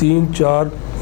3-4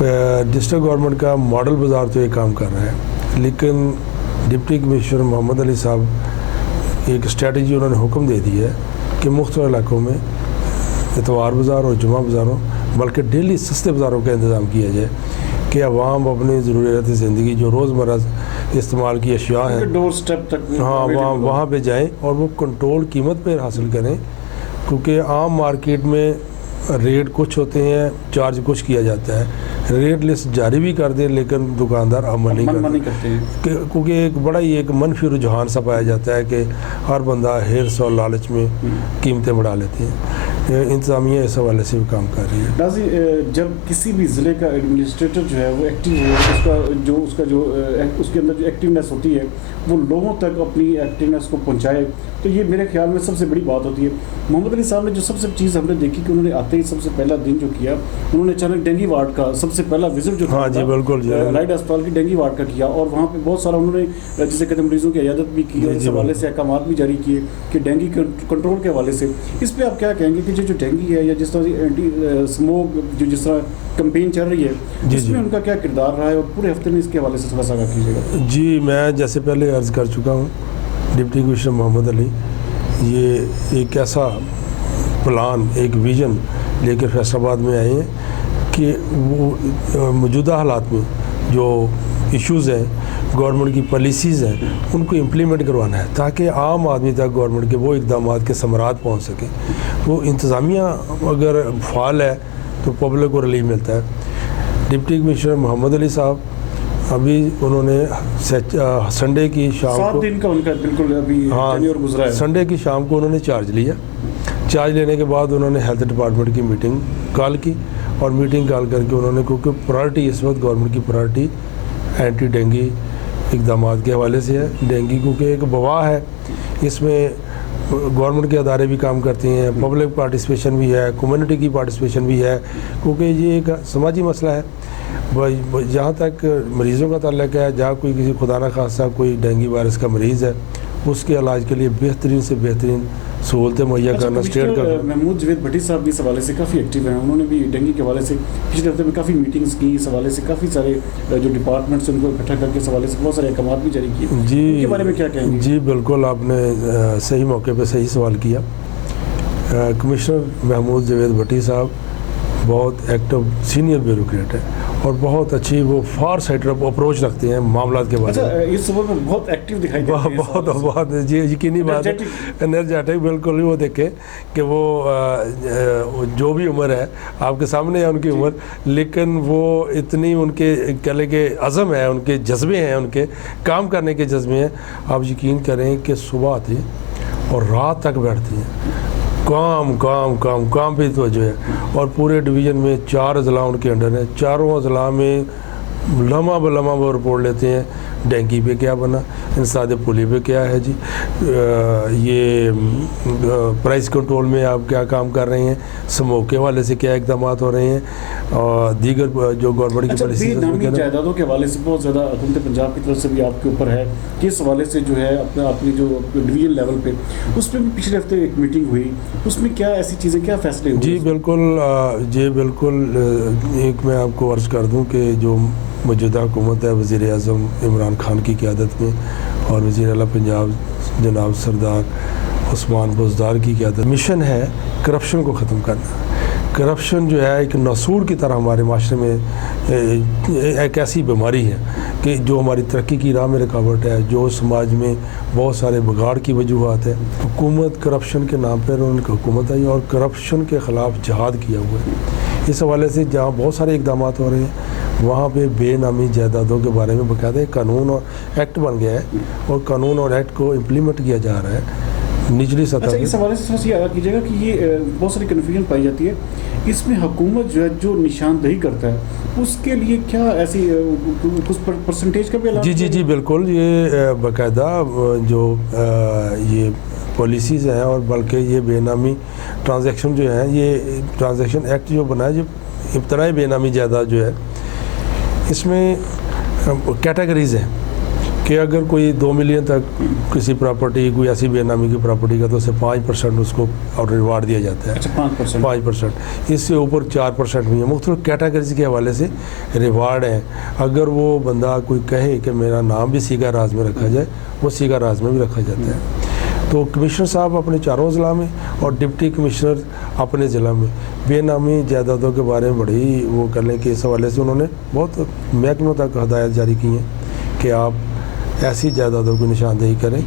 district government کا model بازار تو یہ کام کر رہا ہے، لیکن ڈپٹی کمشنر محمد علی صاحب ایک اسٹریٹجی انہوں نے حکم دے دی ہے کہ مختلف علاقوں میں اتوار بازار اور جمعہ بازاروں بلکہ ڈیلی سستے بازاروں کا انتظام کیا جائے کہ عوام اپنی ضروریات زندگی جو روزمرہ استعمال کی اشیاء ہیں ڈور سٹیپ تک وہاں پہ جائیں اور وہ کنٹرول قیمت پہ حاصل کریں، کیونککہ عام مارکیٹ میں ریٹ کچھ ہوتے ہیں، چارج کچھ کیا جاتا ہے، ریٹ لسٹ جاری بھی کر دیں لیکن دکاندار عمل نہیں کرتے ہیں، کیونکہ ایک بڑا ہی ایک منفی رجحان سا پایا جاتا ہے کہ ہر بندہ ہرس اور لالچ میں قیمتیں بڑھا لیتے ہیں۔ انتظامیہ اس حوالے سے بھی کام کر رہی ہے۔ ناظرین، جب کسی بھی ضلع کا ایڈمنسٹریٹر جو ہے وہ ایکٹیو ہو، اس کے اندر جو ایکٹیونیس ہوتی ہے وہ لوگوں تک اپنی ایکٹیونیس کو پہنچائے، تو یہ میرے خیال میں سب سے بڑی بات ہوتی ہے۔ محمد علی صاحب نے جو سب سے چیز ہم نے دیکھی کہ انہوں نے آتے ہی سب سے پہلا دن جو کیا، انہوں نے اچانک ڈینگی وارڈ کا سب سے پہلا وزٹ جو تھا لائٹ اسپتال کی ڈینگی وارڈ کا کیا، اور وہاں پہ بہت سارا انہوں نے جسے کہتے ہیں مریضوں کی عیادت بھی کی، اور اس حوالے سے احکامات بھی جاری کیے کہ ڈینگی کنٹرول کے حوالے سے۔ اس پہ آپ کیا کہیں گے کہ جو ڈینگی ہے یا جس طرح اینٹی اسموک جو جس طرح کمپین چل رہی ہے، اس میں ان کا کیا کردار رہا ہے، اور پورے ہفتے میں اس کے حوالے سے تھوڑا سا آگاہ کیجیے گا۔ جی، میں جیسے پہلے عرض کر چکا ہوں، ڈپٹی کمشنر محمد علی یہ ایک ایسا پلان، ایک ویژن لے کر فیصل آباد میں آئے ہیں کہ وہ موجودہ حالات میں جو ایشوز ہیں، گورنمنٹ کی پالیسیز ہیں، ان کو امپلیمنٹ کروانا ہے تاکہ عام آدمی تک گورنمنٹ کے وہ اقدامات کے ثمرات پہنچ سکیں۔ وہ انتظامیہ اگر فعال ہے تو پبلک کو ریلیف ملتا ہے۔ ڈپٹی کمشنر محمد علی صاحب ابھی انہوں نے سنڈے کی شام کو 7 دن کا ان کا بالکل ابھی ٹینیور گزرا ہے، سنڈے کی شام کو انہوں نے چارج لیا۔ چارج لینے کے بعد انہوں نے ہیلتھ ڈپارٹمنٹ کی میٹنگ کال کی، اور میٹنگ کال کر کے انہوں نے، کیونکہ پرائرٹی اس وقت گورنمنٹ کی پرائرٹی اینٹی ڈینگی اقدامات کے حوالے سے ہے۔ ڈینگی کیونکہ ایک وبا ہے، اس میں گورنمنٹ کے ادارے بھی کام کرتے ہیں، پبلک پارٹیسپیشن بھی ہے، کمیونٹی کی پارٹیسپیشن بھی ہے، کیونکہ یہ ایک سماجی مسئلہ ہے۔ جہاں تک مریضوں کا تعلق ہے، جہاں کوئی کسی خدا نخواستہ کوئی ڈینگی وائرس کا مریض ہے، اس کے علاج کے لیے بہترین سے بہترین سہولتیں مہیا کرنا اسٹیٹ کا۔ محمود جاوید بھٹی صاحب بھی اس حوالے سے کافی ایکٹیو ہیں، انہوں نے بھی ڈینگی کے حوالے سے پچھلے ہفتے میں کافی میٹنگز کی، اس حوالے سے کافی سارے جو ڈپارٹمنٹس ان کو اکٹھا کر کے اس حوالے سے بہت سارے احکامات بھی جاری کیے۔ جی، ان کے بارے میں کیا کہیں گے؟ جی بالکل، آپ نے صحیح موقع پہ صحیح سوال کیا۔ کمشنر محمود جاوید بھٹی صاحب بہت ایکٹیو سینئر بیوروکریٹ ہے، اور بہت اچھی وہ فار سائٹر اپروچ رکھتے ہیں معاملات کے بارے میں۔ اس صبح میں بہت ایکٹیو دکھائی دیتے ہیں، بہت جی یقینی بات ہے، انرجیٹک بالکل۔ وہ دیکھیں کہ وہ جو بھی عمر ہے آپ کے سامنے ہے ان کی عمر، لیکن وہ اتنی ان کے کہہ لیں کہ عزم ہے، ان کے جذبے ہیں، ان کے کام کرنے کے جذبے ہیں۔ آپ یقین کریں کہ صبح آتے اور رات تک بیٹھتے ہیں، کام کام کام کام پہ توجہ ہے، اور پورے ڈویژن میں 4 اضلاع ان کے انڈر ہیں، چاروں اضلاع میں لمحہ بہ لمحہ وہ رپورٹ لیتے ہیں، ڈینگی پہ کیا بنا، انسداد پولیو پہ کیا ہے جی، یہ پرائز کنٹرول میں آپ کیا کام کر رہے ہیں، اسموک کے حوالے سے کیا اقدامات ہو رہے ہیں، اور دیگر جو گورنمنٹ کی پالیسیز ہیں۔ بے نامی جائیدادوں کے حوالے سے بہت زیادہ حکومت پنجاب کی طرف سے بھی آپ کے اوپر ہے کہ اس حوالے سے جو ہے اپنی جو ڈویژن لیول پہ، اس پہ بھی پچھلے ہفتے ایک میٹنگ ہوئی، اس میں کیا ایسی چیزیں، کیا فیصلے ہوئے؟ جی بالکل، ایک میں آپ کو عرض کر دوں کہ جو موجودہ حکومت ہے وزیر اعظم عمران خان کی قیادت میں، اور وزیر اعلیٰ پنجاب جناب سردار عثمان بزدار کی قیادت، مشن ہے کرپشن کو ختم کرنا۔ کرپشن جو ہے ایک ناسور کی طرح ہمارے معاشرے میں ایک ایسی بیماری ہے کہ جو ہماری ترقی کی راہ میں رکاوٹ ہے، جو سماج میں بہت سارے بگاڑ کی وجوہات ہے۔ حکومت کرپشن کے نام پر ان کی حکومت آئی اور کرپشن کے خلاف جہاد کیا ہوا ہے۔ اس حوالے سے جہاں بہت سارے اقدامات ہو رہے ہیں، وہاں پہ بے نامی جائیدادوں کے بارے میں باقاعدہ قانون اور ایکٹ بن گیا ہے، اور قانون اور ایکٹ کو امپلیمنٹ کیا جا رہا ہے نچلی سطح پہ۔ اس حوالے سے تھوڑا سا آگاہ کیجیے گا کہ یہ بہت ساری کنفیوژن پائی جاتی ہے، اس میں حکومت جو ہے جو نشاندہی کرتا ہے اس کے لیے کیا ایسی کچھ پرسنٹیج کا بھی اعلان؟ جی بالکل، یہ باقاعدہ جو یہ پالیسیز ہیں، اور بلکہ یہ بے نامی ٹرانزیکشن جو ہیں، یہ ٹرانزیکشن ایکٹ جو بنا ہے، جو ابتدائی بے نامی جائیداد جو ہے، اس میں کیٹیگریز ہیں کہ اگر کوئی 2 ملین تک کسی پراپرٹی کوئی ایسی بے نامی کی پراپرٹی کا تو اسے 5% اس کو اور ریوارڈ دیا جاتا ہے. اچھا 5%. اس سے اوپر 4% بھی ہے. مختلف کیٹیگریز کے حوالے سے ریوارڈ ہیں. اگر وہ بندہ کوئی کہے کہ میرا نام بھی سیگا راز میں رکھا جائے, وہ سیگا راز میں بھی رکھا جاتا ہے. تو کمشنر صاحب اپنے چاروں ضلع میں اور ڈپٹی کمشنر اپنے ضلع میں بے نامی جائیدادوں کے بارے میں بڑی وہ کر لیں کہ اس حوالے سے انہوں نے بہت محکموں تک ہدایت جاری کی ہیں کہ آپ ایسی جائیدادوں کی نشاندہی کریں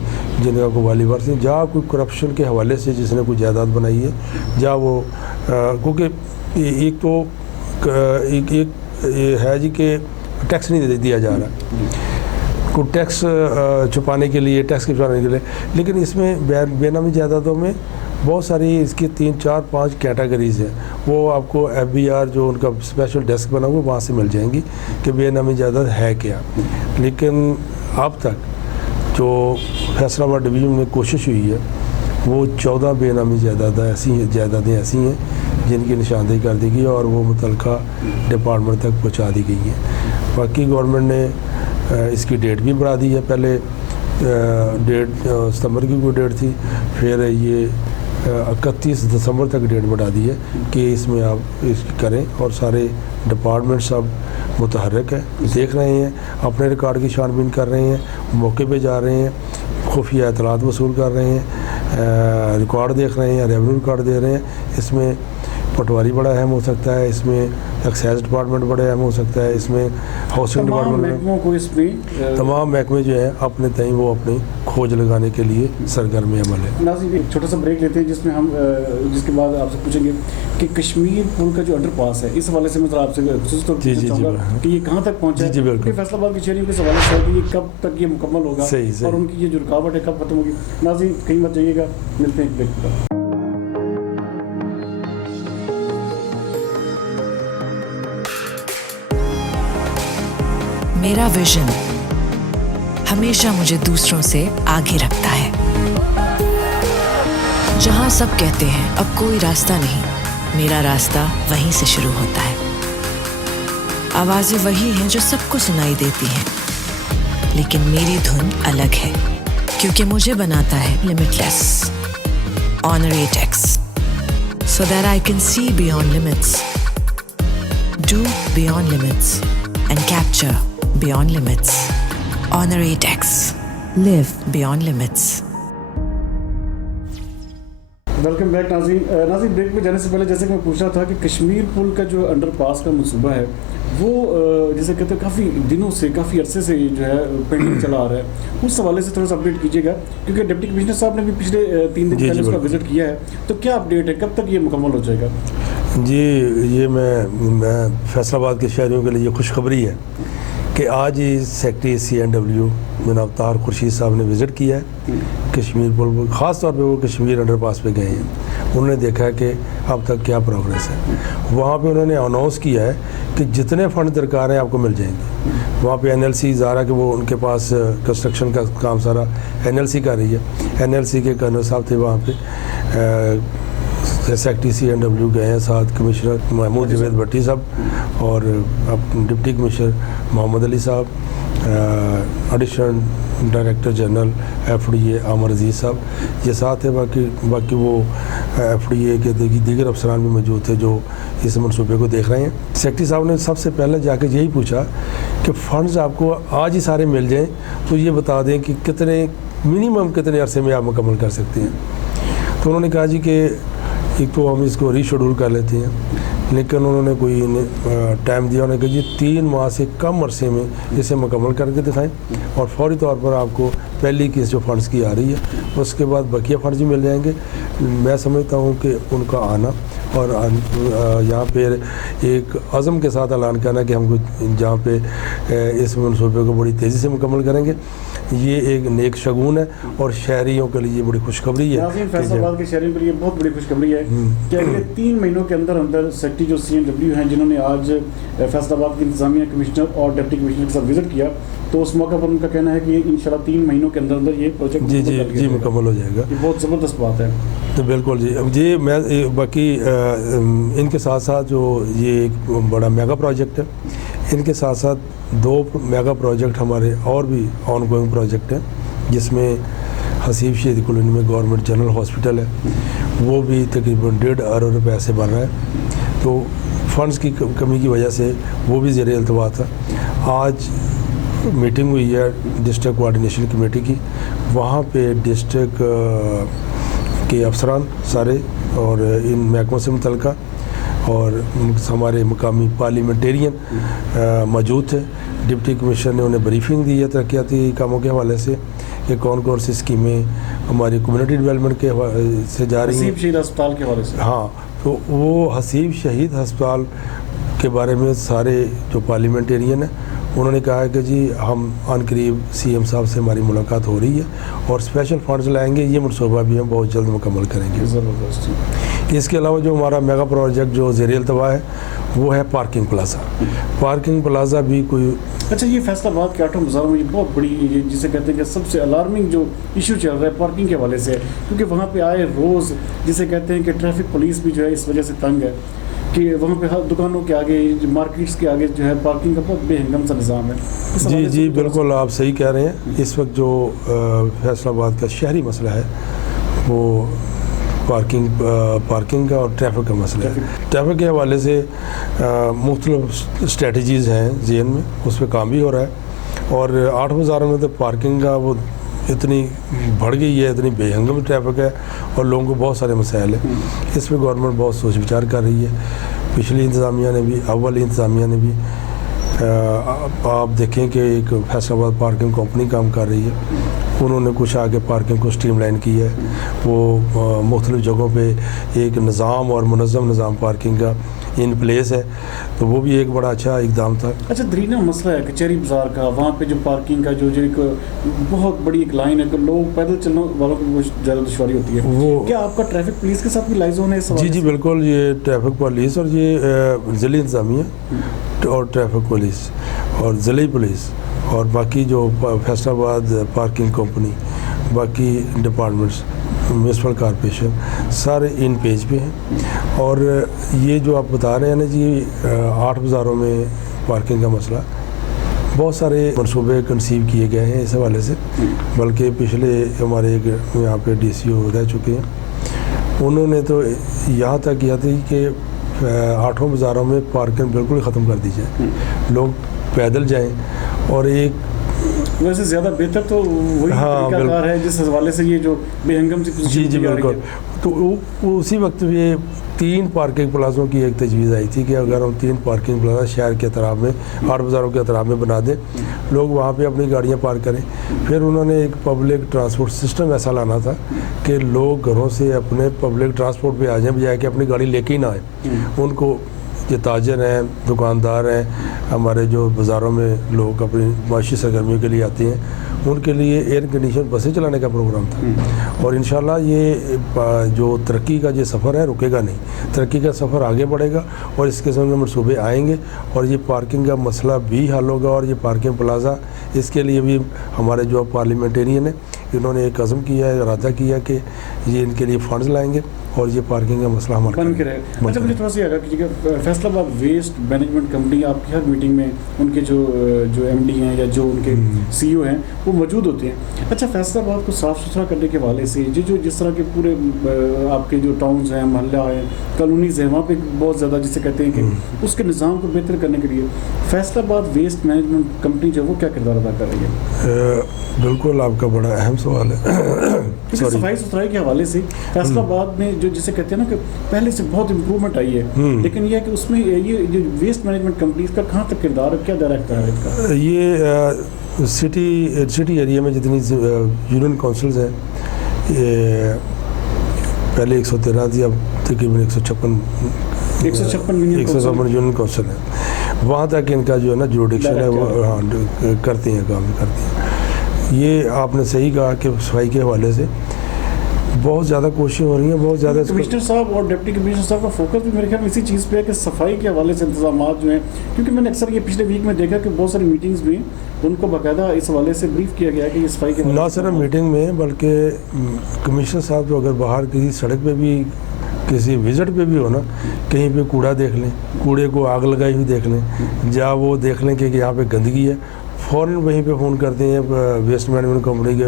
جن کا کوئی والی وارث نہیں, جہاں کوئی کرپشن کے حوالے سے جس نے کوئی جائیداد بنائی ہے, جہاں وہ کیونکہ ایک تو ایک یہ ہے جی کہ ٹیکس نہیں دیا جا رہا, کو ٹیکس چھپانے کے لیے, ٹیکس کے چھپانے کے لیے, لیکن اس میں بے نامی جائیدادوں میں بہت ساری اس کی 3, 4, 5 کیٹیگریز ہیں. وہ آپ کو FBR جو ان کا اسپیشل ڈیسک بنا ہوا وہاں سے مل جائیں گی کہ بے نامی جائیداد ہے کیا. لیکن اب تک جو فیصلہ آباد ڈویژن میں کوشش ہوئی ہے وہ 14 بے نامی جائیدادیں ایسی ہیں جن کی نشاندہی کر دی گئی اور وہ متعلقہ ڈپارٹمنٹ تک پہنچا دی گئی ہیں. باقی گورنمنٹ نے اس کی ڈیٹ بھی بڑھا دی ہے. پہلے ڈیٹ ستمبر کی کوئی ڈیٹ تھی, پھر یہ 31 دسمبر تک ڈیٹ بڑھا دی ہے کہ اس میں آپ اس کریں. اور سارے ڈپارٹمنٹس اب متحرک ہیں, دیکھ رہے ہیں, اپنے ریکارڈ کی چھان بین کر رہے ہیں, موقع پہ جا رہے ہیں, خفیہ اطلاعات وصول کر رہے ہیں, ریکارڈ دیکھ رہے ہیں, ریونیو ریکارڈ دے رہے ہیں. اس میں پٹواری بڑا اہم ہو سکتا ہے, اس میں ایکسائز ڈپارٹمنٹ بڑے اہم ہو سکتا ہے, اس میں ہاؤسنگ ڈپارٹمنٹ, تمام محکمے جو ہیں اپنے تئیں وہ اپنی کھوج لگانے کے لیے سرگرم عمل ہے. ناظرین ایک چھوٹا سا بریک لیتے ہیں جس میں ہم جس کے بعد آپ سے پوچھیں گے کہ کشمیر پل کا جو انڈر پاس ہے اس حوالے سے میں آپ سے خصوصی طور پر چاہوں گا کہ یہ کہاں تک پہنچا ہے, کیونکہ فیصلہ آباد کے شہریوں کے حوالے سے ہے کہ یہ کب تک یہ مکمل ہوگا اور ان کی یہ جو رکاوٹ ہے کب ختم ہوگی. ناظرین کہیں مت جائیے گا, ملتے ہیں ایک بریک پر. میرا ویژن ہمیشہ مجھے دوسروں سے آگے رکھتا ہے. جہاں سب کہتے ہیں اب کوئی راستہ نہیں, میرا راستہ وہیں سے شروع ہوتا ہے. آوازیں وہی ہیں جو سب کو سنائی دیتی ہیں, لیکن میری دھن الگ ہے کیونکہ مجھے بناتا ہے limitless. Honor 8X so that I can see beyond limits, do beyond limits and capture beyond limits. Honor 8X. Live beyond limits. Welcome back ناظرین. ناظرین بریک میں جانے سے پہلے جیسے کہ میں پوچھ رہا تھا کہ کشمیر پل کا جو انڈر پاس کا منصوبہ ہے وہ جیسے کہتے ہیں کافی دنوں سے, کافی عرصے سے جو ہے پینڈنگ چلا آ رہا ہے. اس حوالے سے تھوڑا سا اپڈیٹ کیجیے گا کیونکہ ڈپٹی کمشنر صاحب نے بھی پچھلے 3 دن پہلے اس کا وزٹ کیا ہے, تو کیا اپڈیٹ ہے, کب تک یہ مکمل ہو جائے گا؟ جی یہ میں فیصلہ آباد کے شہریوں کے لیے یہ خوشخبری ہے کہ آج ہی سیکٹری CNW جناب طاہر خورشید صاحب نے وزٹ کیا ہے کشمیر پل پر. خاص طور پہ وہ کشمیر انڈر پاس پہ گئے ہیں. انہوں نے دیکھا کہ اب تک کیا پروگریس ہے. وہاں پہ انہوں نے اناؤنس کیا ہے کہ جتنے فنڈ درکار ہیں آپ کو مل جائیں گے. وہاں پہ NLC ظاہر کہ وہ ان کے پاس کنسٹرکشن کا کام سارا NLC کر رہی ہے. NLC کے کرنل صاحب تھے وہاں پہ, سیکٹری CNW گئے ہیں, ساتھ کمشنر محمود جوید بھٹی صاحب اور ڈپٹی کمشنر محمد علی صاحب, ایڈیشنل ڈائریکٹر جنرل FDA عامر عزیز صاحب, یہ ساتھ ہے. باقی وہ FDA کے دیگر افسران بھی موجود تھے جو اس منصوبے کو دیکھ رہے ہیں. سیکٹری صاحب نے سب سے پہلے جا کے یہی پوچھا کہ فنڈز آپ کو آج ہی سارے مل جائیں تو یہ بتا دیں کہ کتنے منیمم کتنے عرصے میں آپ مکمل کر سکتے ہیں. تو انہوں نے کہا جی کہ ایک تو ہم اس کو ری شیڈول کر لیتے ہیں, لیکن انہوں نے کوئی ٹائم دیا. انہوں نے کہا جی 3 ماہ سے کم عرصے میں اسے مکمل کر کے دکھائیں اور فوری طور پر آپ کو پہلی کیس جو فنڈز کی آ رہی ہے اس کے بعد بقیہ فنڈز بھی مل جائیں گے. میں سمجھتا ہوں کہ ان کا آنا اور یہاں پہ ایک عزم کے ساتھ اعلان کرنا کہ ہم جہاں پہ اس منصوبے کو بڑی تیزی سے مکمل کریں گے, یہ ایک نیک شگون ہے اور شہریوں کے لیے یہ بڑی خوشخبری ہے. فیصلہ آباد کے شہریوں کے لیے بہت بڑی خوشخبری ہے کہ اگلے 3 مہینوں کے اندر سیکٹری جو CNW ہیں جنہوں نے آج فیصلہ آباد کی انتظامیہ کمشنر اور ڈپٹی کمشنر کے ساتھ وزٹ کیا, تو اس موقع پر ان کا کہنا ہے کہ انشاءاللہ 3 مہینوں کے اندر یہ پروجیکٹ جی مکمل ہو جائے گا. یہ بہت زبردست بات ہے. تو بالکل جی میں باقی ان کے ساتھ ساتھ جو یہ ایک بڑا میگا پروجیکٹ ہے, ان کے ساتھ ساتھ 2 میگا پروجیکٹ ہمارے اور بھی آن گوئنگ پروجیکٹ ہیں، جس میں حسیب شہید کالونی میں گورنمنٹ جنرل ہاسپٹل ہے، وہ بھی تقریباً 1.5 ارب روپے سے بن رہا ہے، تو فنڈز کی کمی کی وجہ سے وہ بھی زیر التوا تھا۔ آج میٹنگ ہوئی ہے ڈسٹرکٹ کوآرڈینیشن کمیٹی کی، وہاں پہ ڈسٹرکٹ کے افسران سارے اور ان محکموں سے متعلقہ اور ہمارے مقامی پارلیمنٹیرین موجود تھے۔ ڈپٹی کمشنر نے انہیں بریفنگ دی ہے ترقیاتی کاموں کے حوالے سے کہ کون کون سی اسکیمیں ہماری کمیونٹی ڈیولپمنٹ کے سے جا رہی ہیں، حسیب شہید ہسپتال کے حوالے سے۔ ہاں، تو وہ حسیب شہید ہسپتال کے بارے میں سارے جو پارلیمنٹیرین ہیں انہوں نے کہا ہے کہ جی ہم عن قریب سی ایم صاحب سے ہماری ملاقات ہو رہی ہے اور اسپیشل فنڈز لائیں گے، یہ منصوبہ بھی ہم بہت جلد مکمل کریں گے۔ زبردست۔ اس کے علاوہ جو ہمارا میگا پروجیکٹ جو زیر التوا ہے وہ ہے پارکنگ پلازا۔ پارکنگ پلازا بھی کوئی اچھا، یہ فیصل آباد کے 8 بازاروں میں یہ بہت بڑی جسے کہتے ہیں کہ سب سے الارمنگ جو ایشو چل رہا ہے پارکنگ کے حوالے سے، کیونکہ وہاں پہ آئے روز جسے کہتے ہیں کہ ٹریفک پولیس بھی جو ہے اس وجہ سے تنگ ہے کہ وہاں پہ ہر دکانوں کے آگے مارکیٹس کے آگے جو ہے پارکنگ کا بہت بے ہنگم سا نظام ہے۔ جی بالکل آپ صحیح کہہ رہے ہیں۔ اس وقت جو فیصل آباد کا شہری مسئلہ ہے وہ پارکنگ کا اور ٹریفک کا مسئلہ ہے۔ ٹریفک کے حوالے سے مختلف اسٹریٹجیز ہیں ذہن میں، اس پہ کام بھی ہو رہا ہے، اور 8 بازاروں میں تو پارکنگ کا وہ اتنی بڑھ گئی ہے، اتنی بے ہنگم ٹریفک ہے اور لوگوں کو بہت سارے مسائل ہیں۔ اس پہ گورنمنٹ بہت سوچ وچار کر رہی ہے، پچھلی انتظامیہ نے بھی، اول انتظامیہ نے بھی۔ آپ دیکھیں کہ ایک فیصل آباد پارکنگ کمپنی کام کر رہی ہے، انہوں نے کچھ آگے پارکنگ کو اسٹریم لائن کی ہے، وہ مختلف جگہوں پہ ایک نظام اور منظم نظام پارکنگ کا ان پلیس ہے، تو وہ بھی ایک بڑا اچھا اقدام تھا۔ اچھا، درینا مسئلہ ہے کچہری بازار کا، وہاں پہ جو پارکنگ کا جو ایک بہت بڑی ایک لائن ہے کہ لوگ پیدل چلنے والوں کو بہت زیادہ دشواری ہوتی ہے، وہ کیا آپ کا ٹریفک پولیس کے ساتھ بھی لائزون ہے اس حوالے سے؟ جی بالکل، یہ ٹریفک پولیس اور یہ ضلعی انتظامیہ اور ٹریفک پولیس اور ضلعی پولیس اور باقی جو فیصل آباد پارکنگ کمپنی، باقی ڈپارٹمنٹس، میونسپل کارپوریشن، سارے ان پیج پہ ہیں۔ اور یہ جو آپ بتا رہے ہیں نا جی 8 بازاروں میں پارکنگ کا مسئلہ، بہت سارے منصوبے کنسیو کیے گئے ہیں اس حوالے سے، بلکہ پچھلے ہمارے ایک یہاں پہ ڈی سی او رہ چکے ہیں، انہوں نے تو یہاں تک کیا تھا کہ 8 بازاروں میں پارکنگ بالکل ختم کر دی جائے، لوگ پیدل جائیں، اور ایک ویسے زیادہ بہتر تو وہی طریقہ کار ہے جس حوالے سے یہ جو بے ہنگم سی جی بالکل۔ تو اسی وقت یہ 3 پارکنگ پلازوں کی ایک تجویز آئی تھی کہ اگر ہم 3 پارکنگ پلازا شہر کے اطراف میں 8 بازاروں کے اطراف میں بنا دیں، لوگ وہاں پہ اپنی گاڑیاں پارک کریں۔ پھر انہوں نے ایک پبلک ٹرانسپورٹ سسٹم ایسا لانا تھا کہ لوگ گھروں سے اپنے پبلک ٹرانسپورٹ پہ آ جائیں، بجائے کہ اپنی گاڑی لے کے ہی نہ آئیں۔ ان کو جو تاجر ہیں، دکاندار ہیں، ہمارے جو بازاروں میں لوگ اپنی معاشی سرگرمیوں کے لیے آتے ہیں، ان کے لیے ایئر کنڈیشن بسیں چلانے کا پروگرام تھا۔ اور انشاءاللہ یہ جو ترقی کا جو سفر ہے رکے گا نہیں، ترقی کا سفر آگے بڑھے گا اور اس قسم کے منصوبے آئیں گے اور یہ پارکنگ کا مسئلہ بھی حل ہوگا۔ اور یہ پارکنگ پلازا، اس کے لیے بھی ہمارے جو پارلیمنٹیرین ہیں انہوں نے ایک عزم کیا ہے، ارادہ کیا کہ یہ ان کے لیے فنڈز لائیں گے اور یہ پارکنگ کا مسئلہ ہمارا بن کے رہے۔ اچھا، مجھے تھوڑا سا کہ فیصل آباد ویسٹ مینجمنٹ کمپنی آپ کی ہر میٹنگ میں ان کے جو ایم ڈی ہیں یا جو ان کے سی او ہیں وہ موجود ہوتے ہیں۔ اچھا، فیصل آباد کو صاف ستھرا کرنے کے حوالے سے جس طرح کے پورے آپ کے جو ٹاؤنز ہیں، محلہ ہیں، کالونیز ہیں، وہاں پہ بہت زیادہ جسے کہتے ہیں کہ اس کے نظام کو بہتر کرنے کے لیے فیصل آباد ویسٹ مینجمنٹ کمپنی جو وہ کیا کردار ادا کر رہی ہے؟ بالکل آپ کا بڑا اہم سوال ہے۔ صفائی ستھرائی کے حوالے سے فیصل آباد میں جو جسے کہتے ہیں نا کہ پہلے سے بہت امپرومنٹ آئی ہے، لیکن یہ ہے کہ اس میں یہ جو ویسٹ مینجمنٹ کمپنیز کا کہاں تک کردار ہے، کیا ڈائریکٹ ہے اس کا؟ یہ سٹی ایریا میں جتنی یونین کونسلز ہیں، یہ پہلے 113 تھی، اب تقریباً 156 یونین کونسل ہیں، وہاں تک ان کا جو ہے نا جوریڈکشن ہے وہ کرتے ہیں، کام کرتے ہیں۔ یہ آپ نے صحیح کہا کہ صفائی کے حوالے سے بہت زیادہ کوششیں ہو رہی ہیں، بہت زیادہ۔ کمشنر صاحب اور ڈپٹی کمشنر صاحب کا فوکس بھی میرے خیال میں اسی چیز پہ ہے کہ صفائی کے حوالے سے انتظامات جو ہیں، کیونکہ میں نے اکثر یہ پچھلے ویک میں دیکھا کہ بہت ساری میٹنگز بھی ان کو باقاعدہ اس حوالے سے بریف کیا گیا ہے کہ یہ صفائی کے نہ صرف میٹنگ میں بلکہ کمشنر صاحب تو اگر باہر کسی سڑک پہ بھی کسی وزٹ پہ بھی ہو نا، کہیں پہ کوڑا دیکھ لیں، کوڑے کو آگ لگائی ہوئی دیکھ لیں، جہاں وہ دیکھ لیں کہ یہاں پہ گندگی ہے، فوراً وہیں پہ فون کرتے ہیں ویسٹ مینجمنٹ کمپنی کے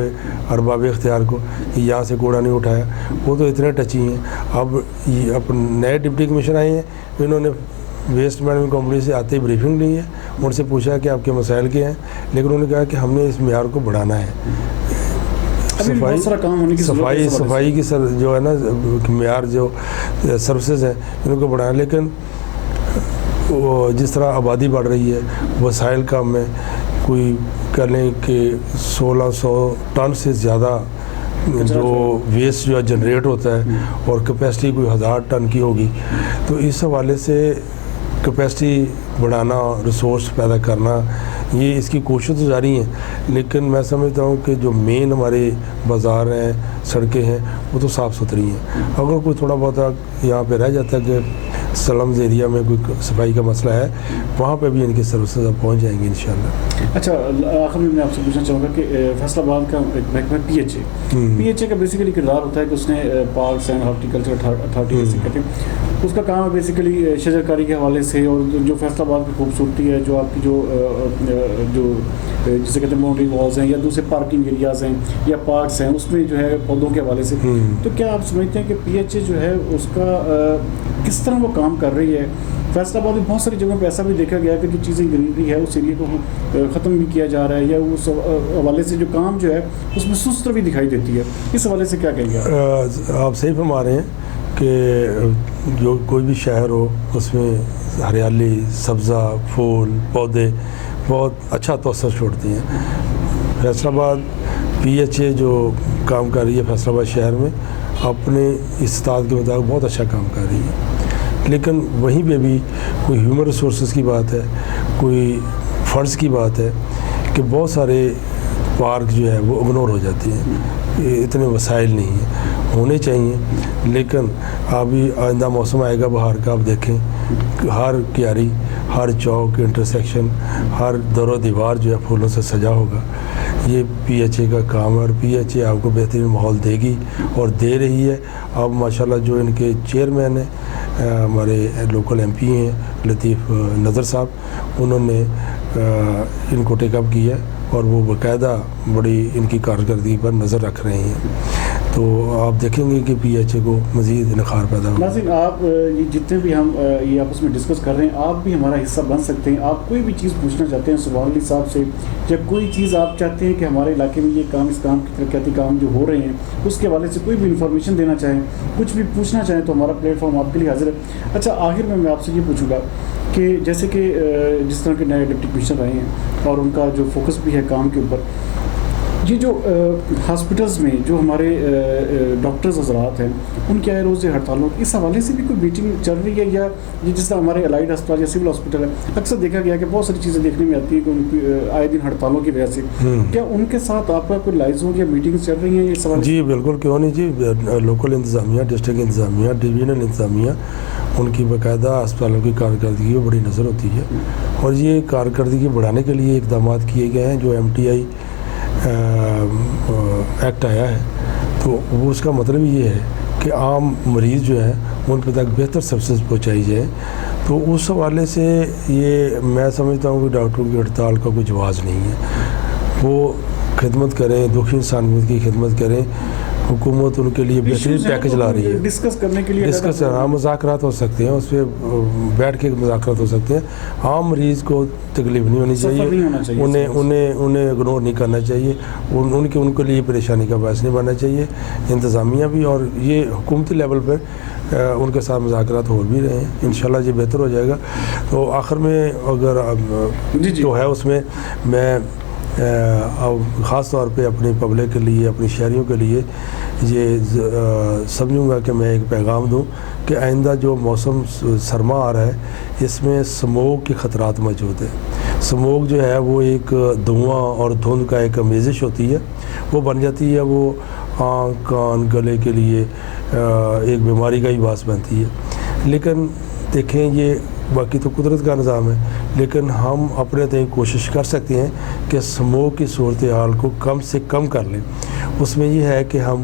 ارباب اختیار کو کہ یہاں سے کوڑا نہیں اٹھایا. وہ تو اتنے ٹچی ہیں. اب نئے ڈپٹی کمشنر آئے ہیں، انہوں نے ویسٹ مینجمنٹ کمپنی سے آتے ہی بریفنگ لی ہے، ان سے پوچھا کہ آپ کے مسائل کیا ہیں، لیکن انہوں نے کہا کہ ہم نے اس معیار کو بڑھانا ہے. صفائی کی جو ہے نا معیار جو سروسز ہیں ان کو بڑھانا، لیکن جس طرح آبادی بڑھ رہی ہے، وسائل کم ہے، کوئی کہہ لیں کہ 1600 ٹن سے زیادہ جو ویسٹ جو جنریٹ ہوتا ہے اور کیپیسٹی کوئی 1000 ٹن کی ہوگی، تو اس حوالے سے کیپیسٹی بڑھانا، ریسورس پیدا کرنا، یہ اس کی کوشش تو جاری ہیں. لیکن میں سمجھتا ہوں کہ جو مین ہمارے بازار ہیں، سڑکیں ہیں، وہ تو صاف ستھری ہیں. اگر کوئی تھوڑا بہت یہاں پہ رہ جاتا ہے کہ سلمز ایریا میں کوئی صفائی کا مسئلہ ہے، وہاں پہ بھی ان کی سروسز اب پہنچ جائیں گی انشاءاللہ. اچھا، آخر میں آپ سے پوچھنا چاہوں گا کہ فیصل آباد کا ایک محکمہ پی ایچ اے کا بیسیکلی کردار ہوتا ہے کہ اس نے پارکس اینڈ ہارٹیکلچر اتھارٹی ایسے کہتے ہیں، اس کا کام ہے بیسیکلی شجر کاری کے حوالے سے، اور جو فیصل آباد کی خوبصورتی ہے، جو آپ کی جو جسے کہتے ہیں باؤنڈری والز ہیں یا دوسرے پارکنگ ایریاز ہیں یا پارکس ہیں، اس میں جو ہے پودوں کے حوالے سے، تو کیا آپ سمجھتے ہیں کہ پی ایچ اے جو ہے اس کا کس طرح وہ کام کر رہی ہے؟ فیصل آباد میں بہت ساری جگہوں پہ ایسا بھی دیکھا گیا کہ جو چیزیں گرینری ہے اس ایریے کو ختم بھی کیا جا رہا ہے، یا اس حوالے سے جو کام جو ہے اس میں سست بھی دکھائی دیتی ہے. اس حوالے سے کیا کہیں گے آپ؟ صحیح فرما رہے ہیں کہ جو کوئی بھی شہر ہو اس میں ہریالی، سبزہ، پھول، پودے بہت اچھا تاثر چھوڑتی ہیں. فیصل آباد پی ایچ اے جو کام کر رہی ہے فیصل آباد شہر میں، اپنے استطاعت کے مطابق بہت اچھا کام کر رہی ہے. لیکن وہیں پہ بھی کوئی ہیومن ریسورسز کی بات ہے، کوئی فنڈز کی بات ہے کہ بہت سارے پارک جو ہے وہ اگنور ہو جاتی ہیں، اتنے وسائل نہیں ہیں، ہونے چاہیے. لیکن ابھی آئندہ موسم آئے گا بہار کا، آپ دیکھیں ہر کیاری، ہر چوک، انٹرسیکشن، ہر در و دیوار جو ہے پھولوں سے سجا ہوگا. یہ پی ایچ اے کا کام ہے، اور پی ایچ اے آپ کو بہترین ماحول دے گی اور دے رہی ہے. اب ماشاءاللہ جو ان کے چیئرمین ہیں، ہمارے لوکل ایم پی ہیں لطیف نظر صاحب، انہوں نے ان کو ٹیک اپ کیا اور وہ باقاعدہ بڑی ان کی کارکردگی پر نظر رکھ رہے ہیں. تو آپ دیکھیں گے کہ پی ایچ اے کو مزید انخار پیدا ہوگا. ناظرین، آپ یہ جتنے بھی ہم یہ آپس میں ڈسکس کر رہے ہیں، آپ بھی ہمارا حصہ بن سکتے ہیں. آپ کوئی بھی چیز پوچھنا چاہتے ہیں سبحان علی صاحب سے، یا کوئی چیز آپ چاہتے ہیں کہ ہمارے علاقے میں یہ کام، اس کام کی ترقیاتی کام جو ہو رہے ہیں اس کے حوالے سے کوئی بھی انفارمیشن دینا چاہیں، کچھ بھی پوچھنا چاہیں، تو ہمارا پلیٹ فارم آپ کے لیے حاضر ہے. اچھا، آخر میں آپ سے یہ پوچھوں گا کہ جیسے کہ جس طرح کے نئے ڈپٹی کمشنر آئے ہیں اور ان کا جو فوکس بھی ہے کام کے اوپر، یہ جو ہاسپٹلس میں جو ہمارے ڈاکٹرز حضرات ہیں ان کے آئے روز ہڑتالوں، اس حوالے سے بھی کوئی میٹنگ چل رہی ہے؟ یا یہ جس طرح ہمارے الائڈ ہسپتال یا سول ہاسپٹل ہے، اکثر دیکھا گیا کہ بہت ساری چیزیں دیکھنے میں آتی ہیں کہ ان کی آئے دن ہڑتالوں کی وجہ سے، کیا ان کے ساتھ آپ کا کوئی لائزوں یا میٹنگ چل رہی ہیں اس حوالے؟ جی بالکل، کیوں نہیں جی. لوکل انتظامیہ، ڈسٹرکٹ انتظامیہ، ڈویژنل انتظامیہ، ان کی باقاعدہ اسپتالوں کی کارکردگی پر بڑی نظر ہوتی ہے، اور یہ کارکردگی بڑھانے کے لیے اقدامات کیے گئے ہیں. جو ایم ٹی آئی ایکٹ آیا ہے، تو وہ اس کا مطلب یہ ہے کہ عام مریض جو ہیں ان پہ تک بہتر سروسز پہنچائی جائے. تو اس حوالے سے یہ میں سمجھتا ہوں کہ ڈاکٹروں کی ہڑتال کا کوئی جواز نہیں ہے. وہ خدمت کریں، دکھی انسان کی خدمت کریں. حکومت ان کے لیے بہترین پیکج لا رہی ہے. ڈسکس کرنے کے لیے مذاکرات ہو سکتے ہیں، اس پہ بیٹھ کے مذاکرات ہو سکتے ہیں. عام مریض کو تکلیف نہیں ہونی چاہیے، انہیں اگنور نہیں کرنا چاہیے، ان کے لیے پریشانی کا باعث نہیں بننا چاہیے. انتظامیہ بھی اور یہ حکومتی لیول پر ان کے ساتھ مذاکرات ہو بھی رہے ہیں. انشاءاللہ یہ بہتر ہو جائے گا. تو آخر میں اگر جو ہے اس میں میں خاص طور پہ اپنی پبلک کے لیے، اپنی شہریوں کے لیے یہ سمجھوں گا کہ میں ایک پیغام دوں کہ آئندہ جو موسم سرما آ رہا ہے اس میں سموگ کے خطرات موجود ہیں. سموگ جو ہے وہ ایک دھواں اور دھند کا ایک آمیزش ہوتی ہے، وہ بن جاتی ہے، وہ آنکھ، کان، گلے کے لیے ایک بیماری کا ہی باعث بنتی ہے. لیکن دیکھیں یہ باقی تو قدرت کا نظام ہے، لیکن ہم اپنے تئیں کوشش کر سکتے ہیں کہ سموگ کی صورتحال کو کم سے کم کر لیں. اس میں یہ ہے کہ ہم